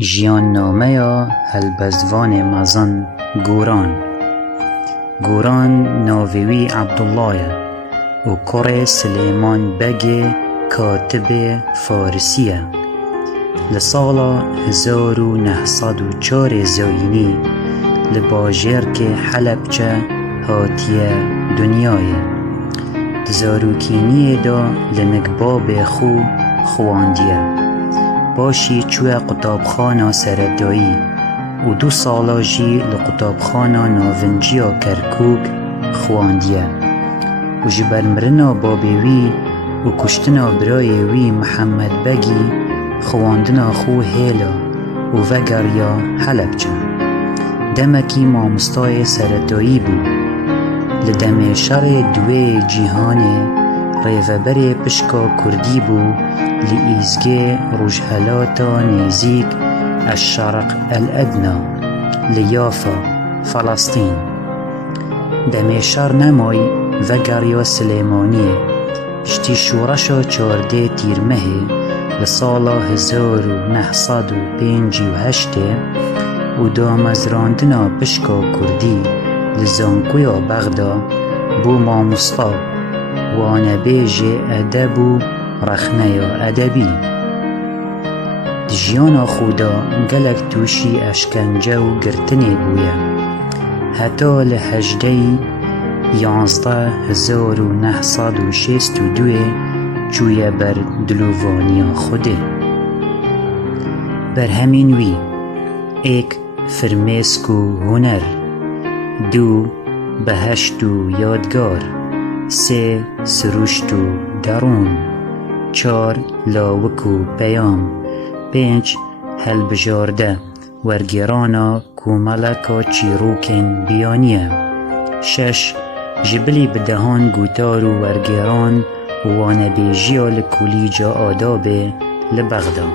ژیان نامه هلبزوان مزن گوران ناویوی عبدالله و کور سلیمان بگ کاتب فارسیه لسالا 1904 زاینی لباجر که حلب چه هاتیه دنیای دزاروکینی دا لنگباب خو خواندیه باشی چوه قطابخانا سردایی و 2 سالا جی لقطابخانا ناونجیا کرکوک خواندیه و جبرمرنا بابیوی و کشتنا برای وی محمد بگی خواندنا خو هیلا و وگریا حلب چه دمکی مامستای سردایی بود لدم شر دوی جیهان ریوبر پشکا کردی بو لئیزگی رجهلاتا نزیک الشرق الادنا لیافا فلسطین دم شر نمای وگریا سلیمانیه پشتی شورشا 14 تیرمه لسالا 1958 و دامزراندنا پشکا کردی لزانکویا بغدا بو مامستا وانبیج ادب و رخنه ادبی دجیانا خودا گلک توشی اشکنجه و گرتنی بویا حتی لحجده 11,962 چویا بر دلووانیا خوده بر همین وی ایک فرمیسک و هنر 2 بهشت و یادگار 3 سروشت و درون 4 لاوک و پیام 5 هلبجارده ورگیرانا کوملکا چیروکن بیانیه 6 جبلی بدهان گوتار و ورگیران وانبیجیا لکولیجا آدابه لبغدا